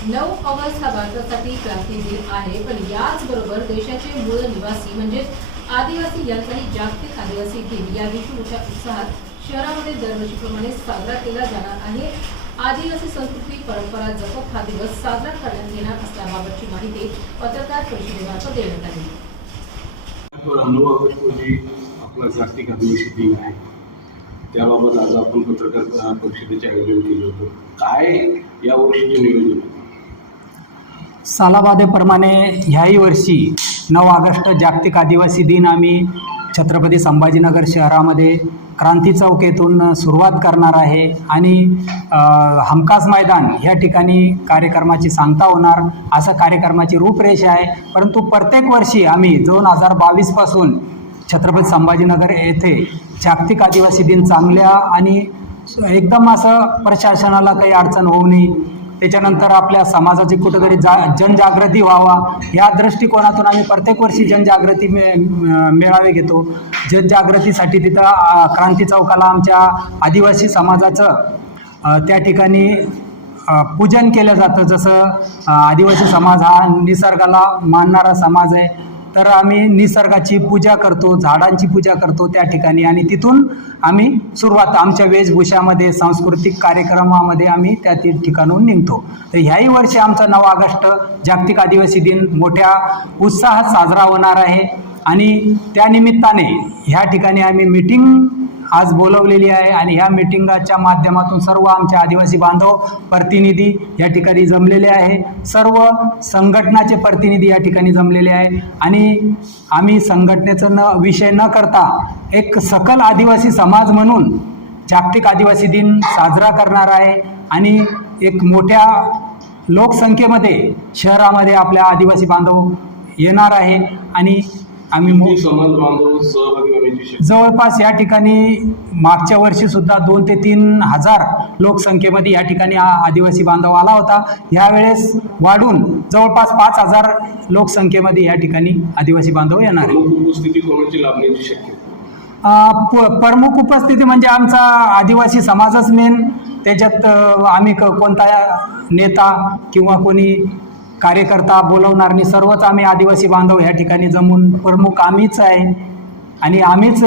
9 August हा भारतासाठी क्रांती दिन आहे, पण याचबरोबर देशाचे मूळ निवासी म्हणजेच आदिवासी यांचाही जागतिक आदिवासी दिन या दिवशी मोठ्या उत्साहात शहरामध्ये दरवर्षीप्रमाणे साजरा केला जाणार आहे। आदिवासी संस्कृती परंपरा जपत हा दिवस साजरा करण्यात येणार असल्याबाबतची माहिती पत्रकार परिषदेमार्फत देण्यात आली। 9 ऑगस्ट रोजी आपला जागतिक आदिवासी दिन आहे, त्याबाबत आज आपण पत्रकार परिषदेचे आयोजन केलं होतं। काय या वर्षीचे नियोजन? सालाबादेप्रमाणे ह्याही वर्षी 9 ऑगस्ट जागतिक आदिवासी दिन आम्ही छत्रपती संभाजीनगर शहरामध्ये क्रांती चौक येथून सुरुवात करणार आहे आणि हमखास मैदान या ठिकाणी कार्यक्रमाची सांगता होणार, असं कार्यक्रमाची रूपरेषा आहे। परंतु प्रत्येक वर्षी आम्ही 2022 पासून छत्रपती संभाजीनगर येथे जागतिक आदिवासी दिन चांगल्या आणि एकदम असं प्रशासनाला काही अडचण होऊ नये, त्याच्यानंतर आपल्या समाजाची कुठेतरी जनजागृती व्हावा या दृष्टिकोनातून आम्ही प्रत्येक वर्षी जनजागृती मेळावे घेतो। जनजागृतीसाठी तिथं क्रांती चौकाला आमच्या आदिवासी समाजाचं त्या ठिकाणी पूजन केलं जातं। जसं आदिवासी समाज हा निसर्गाला मानणारा समाज आहे, तर आम्ही निसर्गाची पूजा करतो, झाडांची पूजा करतो त्या ठिकाणी, आणि तिथून आम्ही सुरुवात आमच्या वेशभूषामध्ये सांस्कृतिक कार्यक्रमामध्ये आम्ही त्या ठिकाणून निघतो। तर ह्याही वर्षी आमचा 9 ऑगस्ट जागतिक आदिवासी दिन मोठ्या उत्साहात साजरा होणार आहे आणि त्यानिमित्ताने ह्या ठिकाणी आम्ही मीटिंग आज बोलवलेली आहे आणि ह्या मीटिंगाच्या माध्यमातून सर्व आमचे आदिवासी बांधव प्रतिनिधी या ठिकाणी जमलेले आहे, सर्व संघटनाचे प्रतिनिधी या ठिकाणी जमलेले आहे आणि आम्ही संघटनेचं विषय न करता एक सकल आदिवासी समाज म्हणून जागतिक आदिवासी दिन साजरा करणार आहे आणि एक मोठ्या लोकसंख्येमध्ये शहरामध्ये आपल्या आदिवासी बांधव येणार आहे आणि आम्ही समाज बांधव सहभागी होण्याची शक्यता जवळपास या ठिकाणी मागच्या वर्षी सुद्धा 2 ते 3 हजार लोकसंख्येमध्ये या ठिकाणी आदिवासी बांधव आला होता। यावेळेस वाढून जवळपास 5000 लोकसंख्येमध्ये या ठिकाणी आदिवासी बांधव येणार आहे। उपस्थिती कोणाची लाभण्याची शक्यता? प्रमुख उपस्थिती म्हणजे आमचा आदिवासी समाजच मेन, त्याच्यात आम्ही कोणता नेता किंवा कोणी कार्यकर्ता बोलवणार नाही, सर्वच आम्ही आदिवासी बांधव या ठिकाणी जमून प्रमुख आम्हीच आहे आणि आम्हीच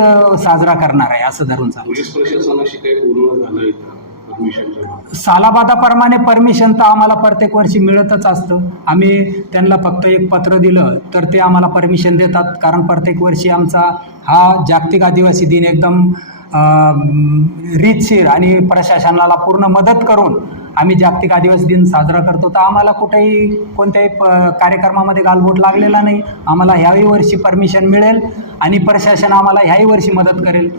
साजरा करणार आहे असं धरून चालू। पोलीस प्रशासनाशी काही बोलणं झालंय का परमिशनचं? सालाबादाप्रमाणे परमिशन तर आम्हाला प्रत्येक वर्षी मिळतच असतं। आम्ही त्यांना फक्त एक पत्र दिलं तर ते आम्हाला परमिशन देतात, कारण प्रत्येक वर्षी आमचा हा जागतिक आदिवासी दिन एकदम रीतशीर आणि प्रशासनाला पूर्ण मदत करून आम्ही जागतिक आदिवासी दिन साजरा करतो। तर आम्हाला कुठेही कोणत्याही कार्यक्रमामध्ये गालबोट लागलेला नाही। आम्हाला ह्याही वर्षी परमिशन मिळेल आणि प्रशासन आम्हाला ह्याही वर्षी मदत करेल।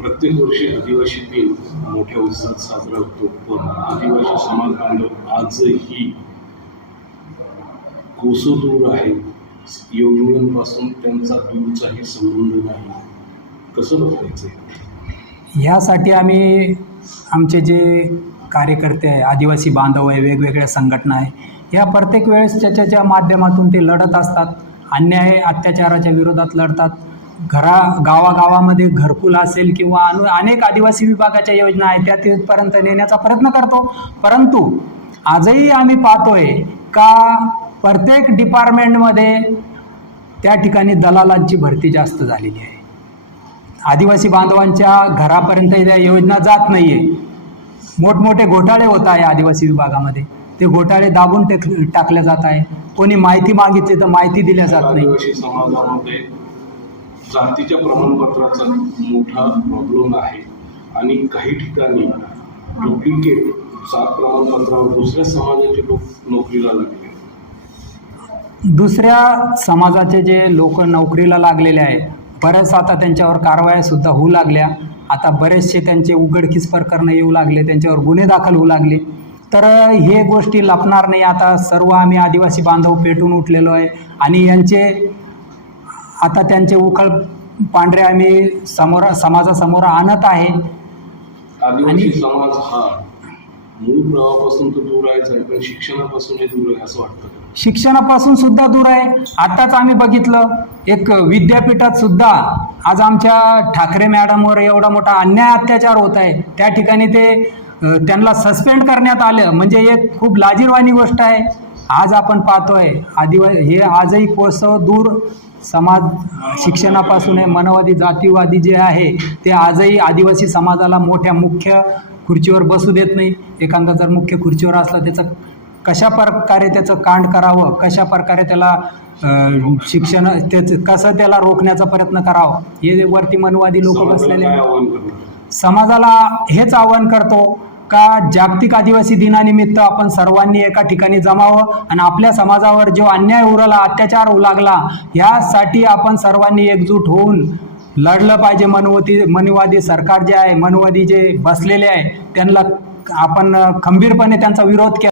प्रत्येक वर्षी आदिवासी दिन मोठ्या उत्साहात साजरा होतो, पण आदिवासी समाज बांधव आजही कोसो दूर आहे, योजनेपासून त्यांचा दूरचाही संबंध नाही। कसं बघायचं? ह्यासाठी आम्ही आमचे जे कार्यकर्ते आहे, आदिवासी बांधव आहे, वेगवेगळ्या संघटना आहे, ह्या प्रत्येक वेळेस त्याच्या माध्यमातून ते लढत असतात, अन्याय अत्याचाराच्या विरोधात लढतात। गावागावामध्ये घरकुल असेल किंवा अनेक आदिवासी विभागाच्या योजना आहेत त्या तिथपर्यंत नेण्याचा प्रयत्न करतो। परंतु आजही आम्ही पाहतोय का प्रत्येक डिपार्टमेंटमध्ये त्या ठिकाणी दलालांची भरती जास्त झालेली आहे। आदिवासी बांधवांच्या घरापर्यंत या योजना जात नाही आहे। मोठमोठे घोटाळे होत आहे आदिवासी विभागामध्ये, ते घोटाळे दाबून टाकले जात आहे। कोणी माहिती मागितली तर माहिती दिल्या जात नाही। आदिवासी समाजामध्ये जातीच्या प्रमाणपत्राचा मोठा प्रॉब्लेम आहे आणि काही ठिकाणी डुप्लिकेट जात प्रमाणपत्रावर दुसऱ्या समाजाचे लोक नोकरीला लागले। दुसऱ्या समाजाचे जे लोक नोकरीला लागलेले आहे, बऱ्याच आता त्यांच्यावर कारवाया सुद्धा होऊ लागल्या। आता बरेचसे त्यांचे उघडकीस प्रकरणं येऊ लागले, त्यांच्यावर गुन्हे दाखल होऊ लागले। तर हे गोष्टी लपणार नाही। आता सर्व आम्ही आदिवासी बांधव पेटून उठलेलो आहे आणि आता त्यांचे उखळ पांढरे आम्ही समाजासमोर आणत आहे। आदिवासी समाज हा मूळ प्रवाहापासून तर दूर आहेच आहे, पण शिक्षणापासूनही दूर आहे असं वाटतं? शिक्षणापासून सुद्धा दूर आहे। आताच आम्ही बघितलं एक विद्यापीठात सुद्धा आज आमच्या ठाकरे मॅडमवर एवढा मोठा अन्याय अत्याचार होत आहे, त्या ठिकाणी ते त्यांना सस्पेंड करण्यात आलं म्हणजे एक खूप लाजिरवाणी गोष्ट आहे. आज आपण पाहतोय हे आजही कोसो दूर समाज शिक्षणापासून आहे. मनवादी जातीवादी जे आहे ते आजही आदिवासी समाजाला मोठ्या मुख्य खुर्चीवर बसू देत नाही. एखादा जर मुख्य खुर्चीवर असला त्याचं कशा प्रकारे त्याचं कांड करावं, कशा प्रकारे त्याला शिक्षण त्याचं कसं त्याला रोखण्याचा प्रयत्न करावा, हे वरती मनवादी लोक बसलेले. समाजाला हेच आवाहन करतो का जागतिक आदिवासी दिनानिमित्त आपण सर्वांनी एका ठिकाणी जमावं आणि आपल्या समाजावर जो अन्याय उरला, अत्याचार होऊ लागला, यासाठी आपण सर्वांनी एकजूट होऊन लढलं पाहिजे. मनवादी सरकार जे आहे, मनवादी जे बसलेले आहे, त्यांना आपण खंबीरपणे त्यांचा विरोध केला.